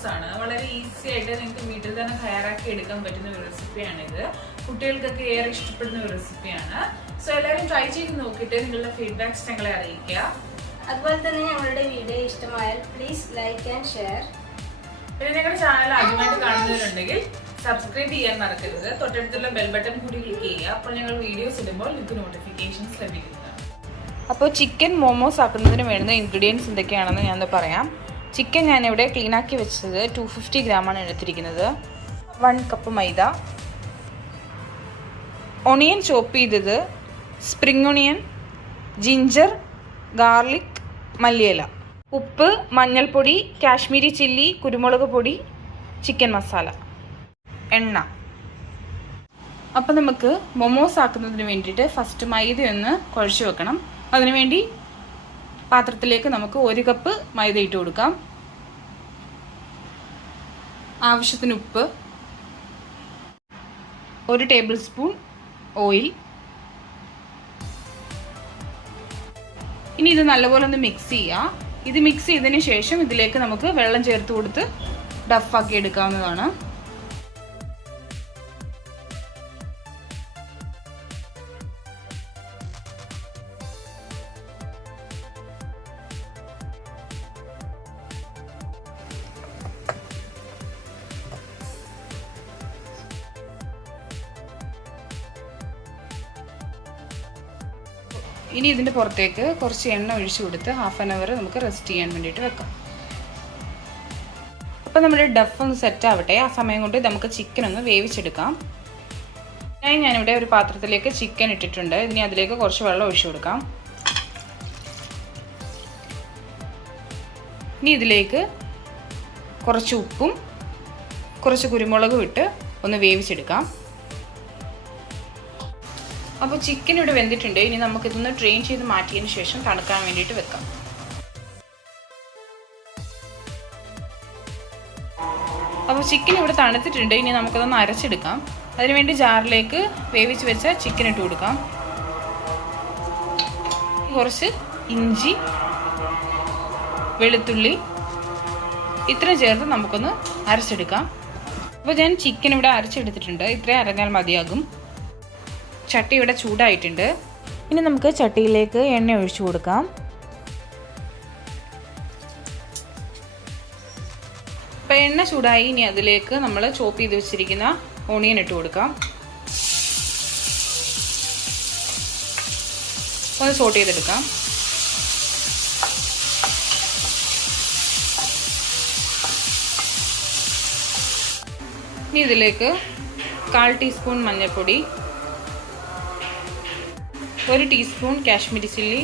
മോമോസ് ആണ്. വളരെ ഈസി ആയിട്ട് നിങ്ങൾക്ക് വീട്ടിൽ തന്നെ തയ്യാറാക്കി എടുക്കാൻ പറ്റുന്ന ഒരു റെസിപ്പിയാണിത്. കുട്ടികൾക്കൊക്കെ ഏറെ ഇഷ്ടപ്പെടുന്ന ഒരു റെസിപ്പിയാണ്. സോ എല്ലാവരും ട്രൈ ചെയ്ത് നോക്കിയിട്ട് നിങ്ങളുടെ ഫീഡ്ബാക്ക്സ് ഞങ്ങളെ അറിയിക്കുക. അതുപോലെ തന്നെ ഞങ്ങളുടെ വീഡിയോ ഇഷ്ടമായാൽ പ്ലീസ് ലൈക്ക് ആൻഡ് ഷെയർ. പിന്നെ ഞങ്ങളുടെ ചാനൽ ആദ്യമായിട്ട് കാണുന്നവരുണ്ടെങ്കിൽ സബ്സ്ക്രൈബ് ചെയ്യാൻ മറക്കരുത്. തൊട്ടടുത്തുള്ള ബെൽ ബട്ടൺ കൂടി ക്ലിക്ക് ചെയ്യുക. അപ്പോൾ ഞങ്ങൾ വീഡിയോസ് ഇടുമ്പോൾ നിങ്ങൾക്ക് നോട്ടിഫിക്കേഷൻസ് ലഭിക്കുന്നതാണ്. അപ്പോൾ ചിക്കൻ മോമോസ് ആക്കുന്നതിന് വേണ്ടുന്ന ഇൻഗ്രീഡിയൻസ് എന്തൊക്കെയാണെന്ന് ഞാൻ പറയാം. ചിക്കൻ ഞാനിവിടെ ക്ലീനാക്കി വെച്ചത് 250 ഗ്രാമാണ് എടുത്തിരിക്കുന്നത്. 1 കപ്പ് മൈദ, ഒണിയൻ ചോപ്പ് ചെയ്തത്, സ്പ്രിംഗ് ഒണിയൻ, ജിഞ്ചർ, ഗാർലിക്, മല്ലിയില, ഉപ്പ്, മഞ്ഞൾപ്പൊടി, കാശ്മീരി ചില്ലി, കുരുമുളക് പൊടി, ചിക്കൻ മസാല, എണ്ണ. അപ്പം നമുക്ക് മൊമോസ് ആക്കുന്നതിന് വേണ്ടിയിട്ട് ഫസ്റ്റ് മൈദ ഒന്ന് കുഴച്ച് വെക്കണം. അതിനുവേണ്ടി പാത്രത്തിലേക്ക് നമുക്ക് 1 കപ്പ് മൈദ ഇട്ട് കൊടുക്കാം. ആവശ്യത്തിന് ഉപ്പ്, 1 ടേബിൾ സ്പൂൺ ഓയിൽ. ഇനി ഇത് നല്ലപോലെ ഒന്ന് മിക്സ് ചെയ്യുക. ഇത് മിക്സ് ചെയ്തതിന് ശേഷം ഇതിലേക്ക് നമുക്ക് വെള്ളം ചേർത്ത് കൊടുത്ത് ഡഫാക്കി എടുക്കാവുന്നതാണ്. ഇനി ഇതിൻ്റെ പുറത്തേക്ക് കുറച്ച് എണ്ണ ഒഴിച്ചു കൊടുത്ത് ഹാഫ് ആൻ അവർ നമുക്ക് റെസ്റ്റ് ചെയ്യാൻ വേണ്ടിയിട്ട് വെക്കാം. അപ്പോൾ നമ്മുടെ ഡഫ് ഒന്ന് സെറ്റ് ആവട്ടെ. ആ സമയം കൊണ്ട് നമുക്ക് ചിക്കൻ ഒന്ന് വേവിച്ചെടുക്കാം. ഞാനിവിടെ ഒരു പാത്രത്തിലേക്ക് ചിക്കൻ ഇട്ടിട്ടുണ്ട്. ഇനി അതിലേക്ക് കുറച്ച് വെള്ളം ഒഴിച്ചു കൊടുക്കാം. ഇനി ഇതിലേക്ക് കുറച്ച് ഉപ്പും കുറച്ച് കുരുമുളകും ഇട്ട് ഒന്ന് വേവിച്ചെടുക്കാം. അപ്പോൾ ചിക്കൻ ഇവിടെ വെന്തിട്ടുണ്ട്. ഇനി നമുക്കിതൊന്ന് ഡ്രെയിൻ ചെയ്ത് മാറ്റിയതിന് ശേഷം തണുക്കാൻ വേണ്ടിയിട്ട് വെക്കാം. അപ്പോൾ ചിക്കൻ ഇവിടെ തണുത്തിട്ടുണ്ട്. ഇനി നമുക്കതൊന്ന് അരച്ചെടുക്കാം. അതിനുവേണ്ടി ജാറിലേക്ക് വേവിച്ച് വെച്ച ചിക്കൻ ഇട്ട് കൊടുക്കാം. കുറച്ച് ഇഞ്ചി, വെളുത്തുള്ളി ഇത്രയും ചേർത്ത് നമുക്കൊന്ന് അരച്ചെടുക്കാം. അപ്പോൾ ഞാൻ ചിക്കൻ ഇവിടെ അരച്ചെടുത്തിട്ടുണ്ട്. ഇത്രയും അരഞ്ഞാൽ മതിയാകും. ചട്ടി ഇവിടെ ചൂടായിട്ടുണ്ട്. ഇനി നമുക്ക് ചട്ടിയിലേക്ക് എണ്ണ ഒഴിച്ചു കൊടുക്കാം. അപ്പോൾ എണ്ണ ചൂടായി. ഇനി അതിലേക്ക് നമ്മൾ ചോപ്പ് ചെയ്ത് വെച്ചിരിക്കുന്ന ഓണിയൻ ഇട്ട് കൊടുക്കാം. ഒന്ന് സോട്ട് ചെയ്തെടുക്കാം. ഇനി ഇതിലേക്ക് 1/4 ടീസ്പൂൺ മഞ്ഞൾപ്പൊടി, 1 ടീസ്പൂൺ കാശ്മീരി ചില്ലി,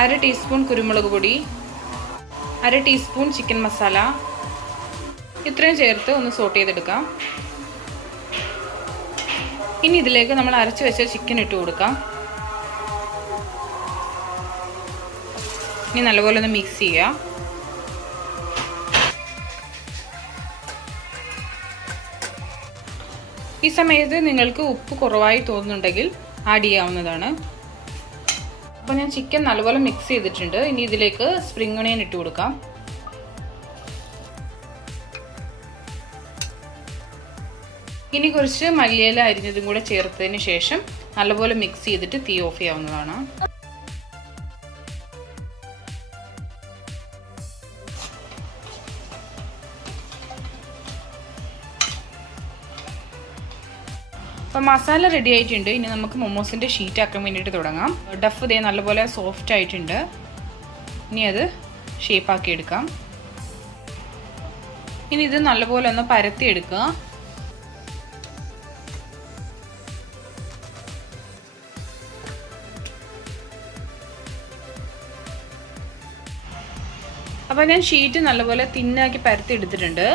1/2 ടീസ്പൂൺ കുരുമുളക് പൊടി, 1/2 ടീസ്പൂൺ ചിക്കൻ മസാല ഇത്രയും ചേർത്ത് ഒന്ന് സോട്ട് ചെയ്തെടുക്കാം. ഇനി ഇതിലേക്ക് നമ്മൾ അരച്ച് വെച്ച ചിക്കൻ ഇട്ട് കൊടുക്കാം. ഇനി നല്ലപോലെ ഒന്ന് മിക്സ് ചെയ്യുക. ഈ സമയത്ത് നിങ്ങൾക്ക് ഉപ്പ് കുറവായി തോന്നുന്നുണ്ടെങ്കിൽ ആഡ് ചെയ്യാവുന്നതാണ്. അപ്പോൾ ഞാൻ ചിക്കൻ നല്ലപോലെ മിക്സ് ചെയ്തിട്ടുണ്ട്. ഇനി ഇതിലേക്ക് സ്പ്രിംഗ് ഒണിയൻ ഇട്ട് കൊടുക്കാം. ഇനി കുറച്ച് മല്ലിയില അരിഞ്ഞതും കൂടെ ചേർത്തതിന് ശേഷം നല്ലപോലെ മിക്സ് ചെയ്തിട്ട് തീ ഓഫ് ചെയ്യാവുന്നതാണ്. അപ്പോൾ മസാല റെഡി ആയിട്ടുണ്ട്. ഇനി നമുക്ക് മൊമോസിൻ്റെ ഷീറ്റ് ആക്കാൻ വേണ്ടിയിട്ട് തുടങ്ങാം. ഡഫ് ഇതേ നല്ലപോലെ സോഫ്റ്റ് ആയിട്ടുണ്ട്. ഇനി അത് ഷേപ്പാക്കി എടുക്കാം. ഇനി ഇത് നല്ലപോലെ ഒന്ന് പരത്തി എടുക്കുക. അപ്പോൾ ഞാൻ ഷീറ്റ് നല്ലപോലെ തിന്നാക്കി പരത്തി എടുത്തിട്ടുണ്ട്.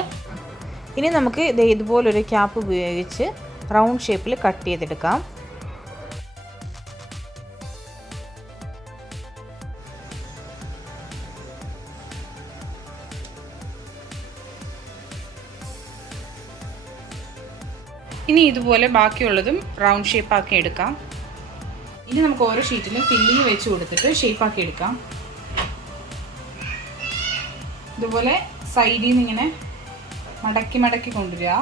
ഇനി നമുക്ക് ഇതുപോലൊരു ക്യാപ്പ് ഉപയോഗിച്ച് റൗണ്ട് ഷേപ്പിൽ കട്ട് ചെയ്തെടുക്കാം. ഇനി ഇതുപോലെ ബാക്കിയുള്ളതും റൗണ്ട് ഷേപ്പ് ആക്കി എടുക്കാം. ഇനി നമുക്ക് ഓരോ ഷീറ്റിലും ഫില്ലിങ് വെച്ച് കൊടുത്തിട്ട് ഷേപ്പ് ആക്കി എടുക്കാം. ഇതുപോലെ സൈഡിൽ നിന്ന് ഇങ്ങനെ മടക്കി മടക്കി കൊണ്ടുവരിക.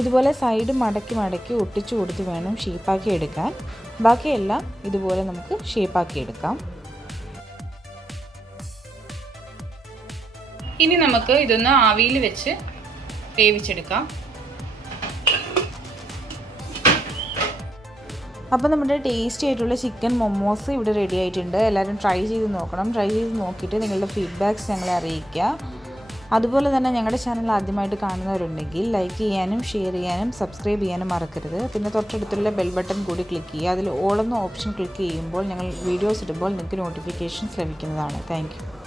ഇതുപോലെ സൈഡ് മടക്കി മടക്കി ഒട്ടിച്ചു കൊടുത്ത് വേണം ഷേപ്പാക്കി എടുക്കാൻ. ബാക്കിയെല്ലാം ഇതുപോലെ നമുക്ക് ഷേപ്പാക്കി എടുക്കാം. ഇനി നമുക്ക് ഇതൊന്ന് ആവിയിൽ വെച്ച് വേവിച്ചെടുക്കാം. അപ്പോൾ നമ്മുടെ ടേസ്റ്റി ആയിട്ടുള്ള ചിക്കൻ മൊമോസ് ഇവിടെ റെഡി ആയിട്ടുണ്ട്. എല്ലാവരും ട്രൈ ചെയ്ത് നോക്കണം. ട്രൈ ചെയ്ത് നോക്കിയിട്ട് നിങ്ങളുടെ ഫീഡ്ബാക്ക്സ് ഞങ്ങളെ അറിയിക്കുക. അതുപോലെ തന്നെ ഞങ്ങളുടെ ചാനൽ ആദ്യമായിട്ട് കാണുന്നവരുണ്ടെങ്കിൽ ലൈക്ക് ചെയ്യാനും ഷെയർ ചെയ്യാനും സബ്സ്ക്രൈബ് ചെയ്യാനും മറക്കരുത്. പിന്നെ തൊട്ടടുത്തുള്ള ബെൽ ബട്ടൺ കൂടി ക്ലിക്ക് ചെയ്യുക. അതിൽ ഓൾ എന്ന ഓപ്ഷൻ ക്ലിക്ക് ചെയ്യുമ്പോൾ ഞങ്ങൾ വീഡിയോസ് ഇടുമ്പോൾ നിങ്ങൾക്ക് നോട്ടിഫിക്കേഷൻസ് ലഭിക്കുന്നതാണ്. Thank you.